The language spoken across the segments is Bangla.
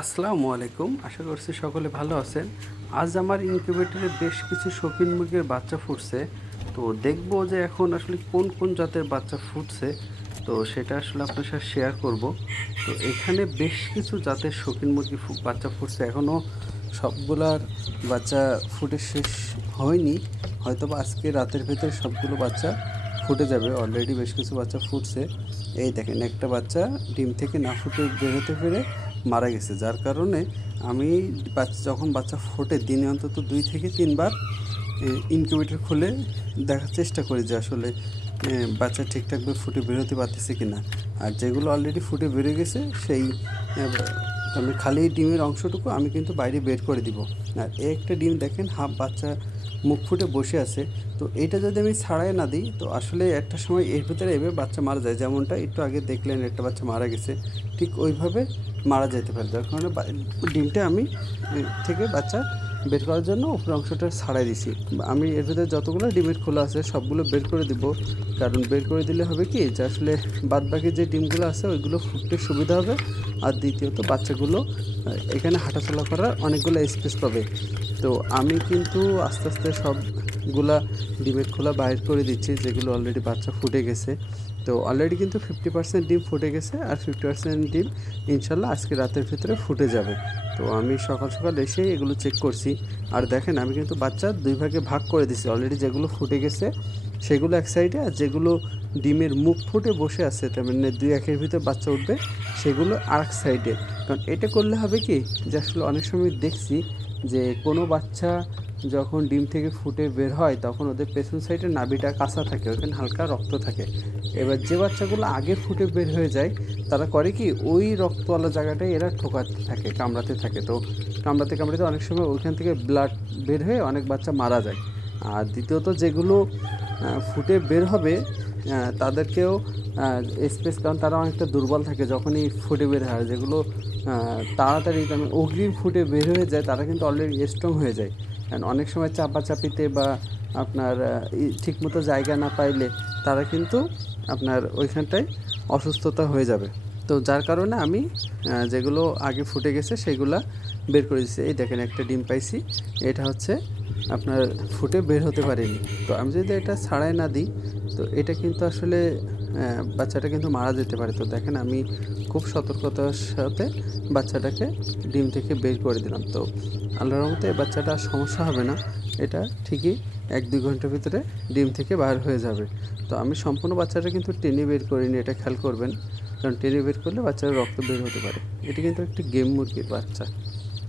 আসসালামু আলাইকুম। আশা করছি সকলে ভালো আছেন। আজ আমার ইনকিউবেটরে বেশ কিছু শৌখিন মুরগির বাচ্চা ফুটছে। তো দেখব যে এখন আসলে কোন কোন জাতের বাচ্চা ফুটছে। তো সেটা আসলে আপনার সাথে শেয়ার করব। তো এখানে বেশ কিছু জাতের শৌখিন মুরগি বাচ্চা ফুটছে। এখনও সবগুলার বাচ্চা ফুটে শেষ হয়নি। হয়তো বা আজকে রাতের ভেতরে সবগুলো বাচ্চা ফুটে যাবে। অলরেডি বেশ কিছু বাচ্চা ফুটছে। এই দেখেন, একটা বাচ্চা ডিম থেকে না ফুটে বেরোতে পেরে মারা গেছে। যার কারণে আমি বাচ্চা যখন বাচ্চা ফোটে, দিনে অন্তত দুই থেকে তিনবার ইনকিউবেটর খুলে দেখার চেষ্টা করি যে আসলে বাচ্চা ঠিকঠাকভাবে ফুটে বেরোতে পারতেছে কি না আর যেগুলো অলরেডি ফুটে বেরো গেছে, সেই আমি খালি ডিমের অংশটুকু আমি কিন্তু বাইরে বের করে দিব। আর একটা ডিম দেখেন, হাফ বাচ্চা মুখ ফুটে বসে আছে। তো এটা যদি আমি ছাড়াই না দিই, তো আসলে একটা সময় এর ভিতরে এভাবে বাচ্চা মারা যায়। যেমনটা একটু আগে দেখলেন, একটা বাচ্চা মারা গেছে। ঠিক ওইভাবে মারা যেতে পারে। যার কারণে ডিমটা আমি থেকে বাচ্চা বের করার জন্য উপরের অংশটা ছাড়াই দিছি। আমি এর ভিতরে যতগুলো ডিমের খোলা আছে, সবগুলো বের করে দিব। কারণ বের করে দিলে হবে কি, যে আসলে বাদ বাকি যে ডিমগুলো আছে, ওইগুলো ফুটতে সুবিধা হবে। আর দ্বিতীয়ত, বাচ্চাগুলো এখানে হাঁটাচলা করার অনেকগুলো স্পেস পাবে। তো আমি কিন্তু আস্তে আস্তে সবগুলা ডিমের খোলা বাইর করে দিচ্ছি, যেগুলো অলরেডি বাচ্চা ফুটে গেছে। তো অলরেডি কিন্তু ফিফটি পার্সেন্ট ডিম ফুটে গেছে আর ফিফটি পার্সেন্ট ডিম ইনশাল্লাহ আজকে রাতের ভিতরে ফুটে যাবে। তো আমি সকাল সকাল এসে এগুলো চেক করছি। আর দেখেন, আমি কিন্তু বাচ্চা দুই ভাগে ভাগ করে দিছি। অলরেডি যেগুলো ফুটে গেছে, সেগুলো এক সাইডে আর যেগুলো ডিমের মুখ ফুটে বসে আছে, তার মানে দুই একের ভিতরে বাচ্চা উঠবে, সেগুলো আর এক সাইডে কারণ এটা করলে হবে কি, যে আসলে অনেক সময় দেখছি যে কোনো বাচ্চা যখন ডিম থেকে ফুটে বের হয়, তখন ওদের পেছন সাইডে নাভিটা কাঁচা থাকে, ওখানে হালকা রক্ত থাকে। এবার যে বাচ্চাগুলো আগে ফুটে বের হয়ে যায়, তারা করে কি, ওই রক্তওয়ালা জায়গাটায় এরা ঠোকাতে থাকে, কামড়াতে থাকে। তো কামড়াতে কামড়াতে অনেক সময় ওইখান থেকে ব্লাড বের হয়ে অনেক বাচ্চা মারা যায়। আর দ্বিতীয়ত যেগুলো ফুটে বের হবে তাদেরকেও স্পেস কারণ তারা অনেকটা দুর্বল থাকে যখনই ফুটে বের হয়। যেগুলো তাড়াতাড়ি অগ্রিম ফুটে বের হয়ে যায়, তারা কিন্তু অলরেডি স্ট্রং হয়ে যায়। অনেক সময় চাপাচাপিতে বা আপনার ঠিকমতো জায়গা না পাইলে তারা কিন্তু আপনার ওইখানটায় অসুস্থতা হয়ে যাবে। তো যার কারণে আমি যেগুলো আগে ফুটে গেছে সেগুলা বের করে দিচ্ছি এই দেখেন একটা ডিম পাইছি। এটা হচ্ছে আপনার ফুটে বের হতে পারেনি। তো আমি যদি এটা ছাড়াই না দিই, তো এটা কিন্তু আসলে বাচ্চাটা কিন্তু মারা যেতে পারে। তো দেখেন আমি খুব সতর্কতার সাথে বাচ্চাটাকে ডিম থেকে বের করে দিলাম। তো আল্লাহর মতে বাচ্চাটা আর সমস্যা হবে না। এটা ঠিকই এক দুই ঘণ্টার ভিতরে ডিম থেকে বার হয়ে যাবে। তো আমি সম্পূর্ণ বাচ্চাটা কিন্তু টেনে বের করিনি এটা খেয়াল করবেন। কারণ টেনে বের করলে বাচ্চার রক্ত বের হতে পারে। এটি কিন্তু একটি গেম মুরগির বাচ্চা।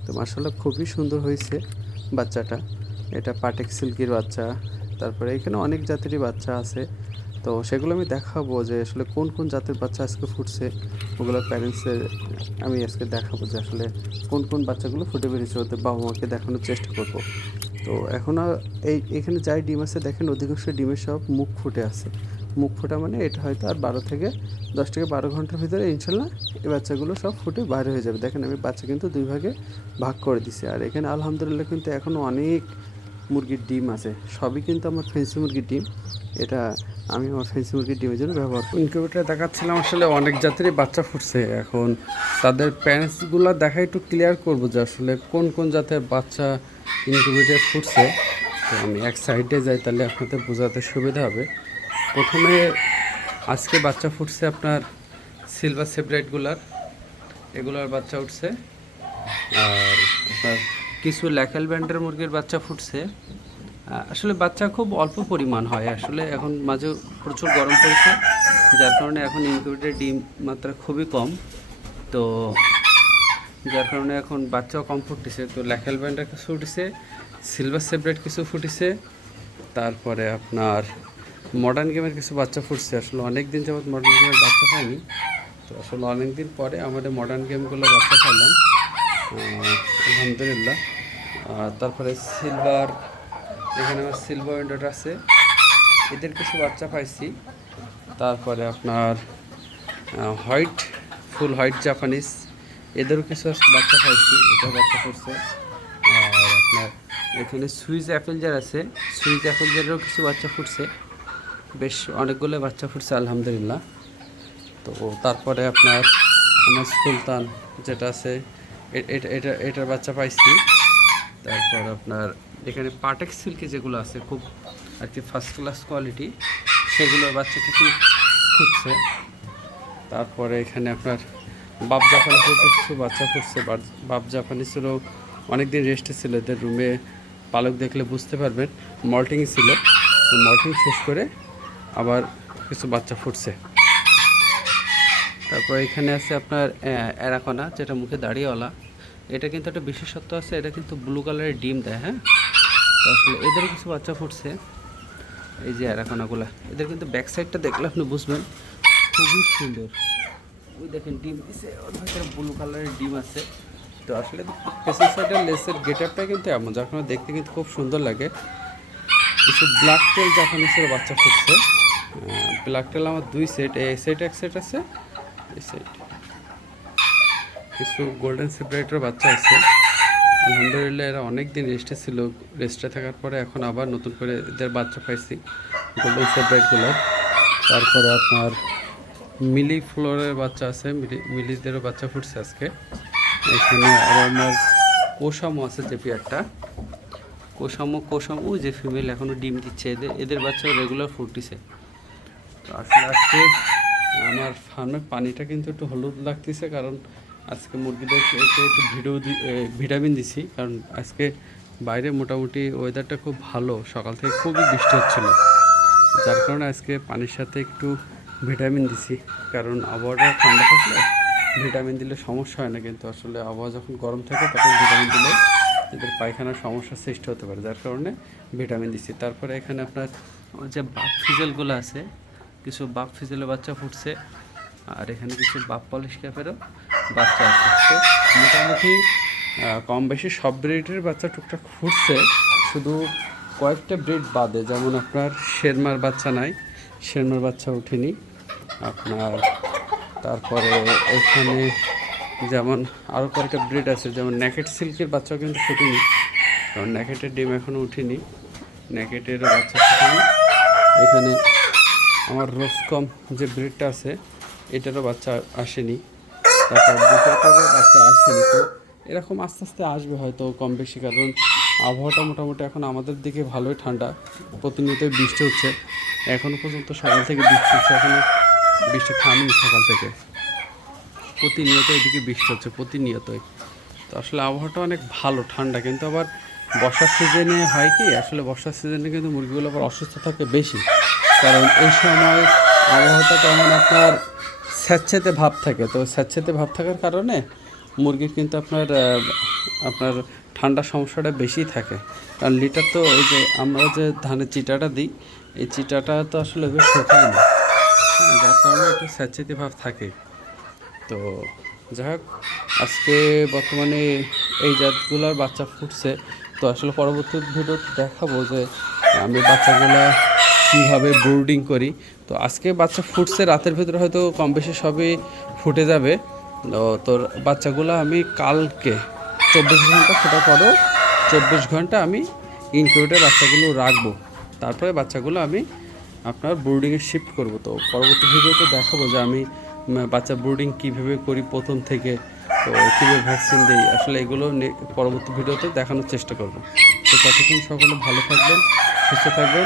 তো মার্শাল্লাহ খুবই সুন্দর হয়েছে বাচ্চাটা। এটা পাটেক সিল্কির বাচ্চা। তারপরে এখানে অনেক জাতেরই বাচ্চা আছে। তো সেগুলো আমি দেখাবো যে আসলে কোন কোন জাতের বাচ্চা আজকে ফুটছে, ওগুলো প্যারেন্টসের আমি আজকে দেখাবো যে আসলে কোন কোন বাচ্চাগুলো ফুটে বেরিয়েছে, ওদের বাবা মাকে দেখানোর চেষ্টা করব। তো এখন এই, এখানে যাই ডিম আছে, দেখেন অধিকাংশ ডিমের সব মুখ ফুটে আছে। মুখ ফোটা মানে এটা হয়তো আর বারো থেকে দশ থেকে বারো ঘণ্টার ভিতরে ইনশাল্লাহ এই বাচ্চাগুলো সব ফুটে বাইরে হয়ে যাবে। দেখেন আমি বাচ্চা কিন্তু দুই ভাগে ভাগ করে দিছি। আর এখানে আলহামদুলিল্লাহ কিন্তু এখনও অনেক মুরগির ডিম আছে, সবই কিন্তু আমার ফেন্সি মুরগির ডিম। এটা আমি আমার ফেন্সি মুরগির ডিমের জন্য ব্যবহার করি। ইনকিউবেটারে দেখাচ্ছিলাম আসলে অনেক জাতেরই বাচ্চা ফুটছে এখন। তাদের প্যারেন্টসগুলো দেখা একটু ক্লিয়ার করব যে আসলে কোন কোন জাতের বাচ্চা ইনকিউবেটারে ফুটছে। তো আমি এক সাইডে যাই তাহলে আপনাদের বোঝাতে সুবিধা হবে। প্রথমে আজকে বাচ্চা ফুটছে আপনার সিলভার সেপারেটগুলার এগুলার বাচ্চা উঠছে। আর আপনার কিছু ল্যাকেল ব্যান্ডের মুরগির বাচ্চা ফুটছে। আসলে বাচ্চা খুব অল্প পরিমাণ হয়। আসলে এখন মাঝে প্রচুর গরম পড়েছে, যার কারণে এখন ইনকিউবেটার ডিম মাত্রা খুবই কম। তো যার কারণে এখন বাচ্চাও কম ফুটতেছে। তো ল্যাকেল ব্যান্ডের কিছু ফুটেছে, সিলভার সেপারেট কিছু ফুটেছে, তারপরে আপনার মডার্ন গেমের কিছু বাচ্চা ফুটছে। আসলে অনেক দিন যাবত মডার্ন গেমের বাচ্চা পাইনি তো আসলে অনেক দিন পরে আমাদের মডার্ন গেমগুলো বাচ্চা খেলাম। আলহামদুলিল্লাহ। তারপরে সিলভার এখানে আমার সিলভার উইন্ডোটা আছে। এদের কিছু বাচ্চা পাইছি। তারপরে আপনার হোয়াইট ফুল হোয়াইট জাপানিজ এদেরও কিছু বাচ্চা পাইছি এটা বাচ্চা করছে। আর আপনার, এখানে সুইচ অ্যাপেল যার আছে। সুইচ যারেরও কিছু বাচ্চা ফুটছে। বেশ অনেকগুলো বাচ্চা ফুটছে, আলহামদুলিল্লাহ। তো তারপরে আপনার, আমার সুলতান যেটা আছে এটা এটার বাচ্চা পাইছি। তারপর আপনার এখানে পাটেক সিল্কে যেগুলো আছে, খুব আর কি ফার্স্ট ক্লাস কোয়ালিটি সেগুলো বাচ্চা কিছু খুঁজছে। তারপরে এখানে আপনার বাপ জাপানি কিছু বাচ্চা ফুটছে বাপ- জাপানি ছিল অনেকদিন রেস্টে ছিল, এদের রুমে পালক দেখলে বুঝতে পারবেন মল্টিং ছিল। মল্টিং শেষ করে আবার কিছু বাচ্চা ফুটছে। তারপর এখানে আছে আপনার অ্যারাকোনা যেটা মুখে দাড়িওয়ালা। এটা কিন্তু একটা বিশেষত্ব আছে, এটা কিন্তু ব্লু কালারের ডিম দেয় হ্যাঁ? তো আসলে এদেরও কিছু বাচ্চা ফুটছে। এই যে অ্যারাকোনাগুলা এদের কিন্তু ব্যাক সাইডটা দেখলে আপনি বুঝবেন, খুবই সুন্দর। ওই দেখেন ডিম দিছে, ওর ব্লু কালারের ডিম আছে। তো আসলে পেছন সাইডের লেসের গেট আপটা কিন্তু এমন, যার কারণে দেখতে কিন্তু খুব সুন্দর লাগে। কিছু ব্ল্যাক টেল জাপানিসের বাচ্চা ফুটছে। ব্ল্যাক টেল আমার দুই সেট এই সেট এক সেট আছে, এই সাইড কিছু গোল্ডেন সেপারেটর বাচ্চা আছে। আলহামদুলিল্লাহ, এরা অনেক দিন রেস্টে ছিল। রেস্টে থাকার পরে এখন আবার নতুন করে এদের বাচ্চা পাইছি গোল্ডেন সেপারেটগুলো তারপরে আপনার মিলি ফ্লোরের বাচ্চা আছে, মিলি, মিলিদেরও বাচ্চা ফুটছে আজকে। এখানে আবার আমার কোষামো আছে যে পেয়ারটা। কোষামো কোষামো যে ফিমেল এখনও ডিম দিচ্ছে, এদের এদের বাচ্চা রেগুলার ফুটতেছে। তো আসলে আজকে আমার ফার্মের পানিটা কিন্তু একটু হলুদ লাগতেছে, কারণ আজকে মুরগিদেরকে একটু ভিডিও ভিটামিন দিছি, কারণ আজকে বাইরে মোটামুটি ওয়েদারটা খুব ভালো, সকাল থেকে খুবই বৃষ্টি হচ্ছিল। যার কারণে আজকে পানির সাথে একটু ভিটামিন দিছি, কারণ আবহাওয়াটা ঠান্ডা থাকলে ভিটামিন দিলে সমস্যা হয় না, কিন্তু আসলে আবহাওয়া যখন গরম থাকে তখন ভিটামিন দিলে এদের পায়খানার সমস্যার সৃষ্টি হতে পারে, যার কারণে ভিটামিন দিচ্ছি তারপরে এখানে আপনার যে বাপ ফিজেলগুলো আছে, কিছু বাপ ফিজেলের বাচ্চা ফুটছে, আর এখানে কিছু বাপ পলিশ ক্যাপেরও বাচ্চা তো মোটামুটি কম বেশি সব ব্রিডের বাচ্চা টুকটাক ফুটছে। শুধু কয়েকটা ব্রিড বাদে, যেমন আপনার শেরমার বাচ্চা নাই, শেরমার বাচ্চা ওঠেনি আপনার তারপরে এখানে যেমন আরও কয়েকটা ব্রিড আছে, যেমন ন্যাকেট সিল্কের বাচ্চাও কিন্তু ফুটেনি। কারণ ন্যাকেটের ডিম এখনও উঠেনি ন্যাকেটেরও বাচ্চা ফুটেনি। এখানে আমার রোসকম যে ব্রিডটা আছে, এটারও বাচ্চা আসেনি। তারপর দুটোটারও বাচ্চা আসেনি তো এরকম আস্তে আস্তে আসবে হয়তো কম বেশি, কারণ আবহাওয়াটা মোটামুটি এখন আমাদের দিকে ভালোই ঠান্ডা। প্রতিনিয়তই বৃষ্টি হচ্ছে। এখনও পর্যন্ত সকাল থেকে বৃষ্টি হচ্ছে এখনও বৃষ্টি থামেনি সকাল থেকে। প্রতিনিয়ত এদিকে বৃষ্টি হচ্ছে, প্রতিনিয়তই। তো আসলে আবহাওয়াটা অনেক ভালো, ঠান্ডা, কিন্তু আবার বর্ষার সিজনে হয় কি, আসলে বর্ষার সিজনে কিন্তু মুরগিগুলো আবার অসুস্থ থাকে বেশি। কারণ এই সময় আবহাওয়াটা তেমন আপনার স্যাঁতস্যাঁতে ভাব থাকে। তো স্যাঁতস্যাঁতে ভাব থাকার কারণে মুরগির কিন্তু আপনার আপনার ঠান্ডার সমস্যাটা বেশি থাকে। কারণ লিটার তো এই যে আমরা যে ধানের চিটাটা দিই, এই চিটাটা তো আসলে বেশ শুকায় না। হ্যাঁ যার কারণে একটু স্যাঁতস্যাঁতে ভাব থাকে। তো যাই হোক, আজকে বর্তমানে এই জাতগুলোর বাচ্চা ফুটছে। তো আসলে পরবর্তী ভিডিওতে দেখাবো যে আমি বাচ্চাগুলা কীভাবে ব্রুডিং করি। তো আজকে বাচ্চা ফুটছে, রাতের ভিতরে হয়তো কম বেশি সবই ফুটে যাবে। তোর বাচ্চাগুলো আমি কালকে চব্বিশ ঘণ্টা ফোটার পরেও চব্বিশ ঘণ্টা আমি ইনকিউবেটার বাচ্চাগুলো রাখব। তারপরে বাচ্চাগুলো আমি আপনার ব্রুডিংয়ে শিফট করব। তো পরবর্তী ভিডিওতে দেখাবো যে আমি বাচ্চা ব্রুডিং কীভাবে করি প্রথম থেকে। তো কীভাবে ভ্যাকসিন দিই, আসলে এগুলো পরবর্তী ভিডিওতে দেখানোর চেষ্টা করব। তো ততক্ষণ সকলে ভালো থাকবেন, সুস্থ থাকবেন।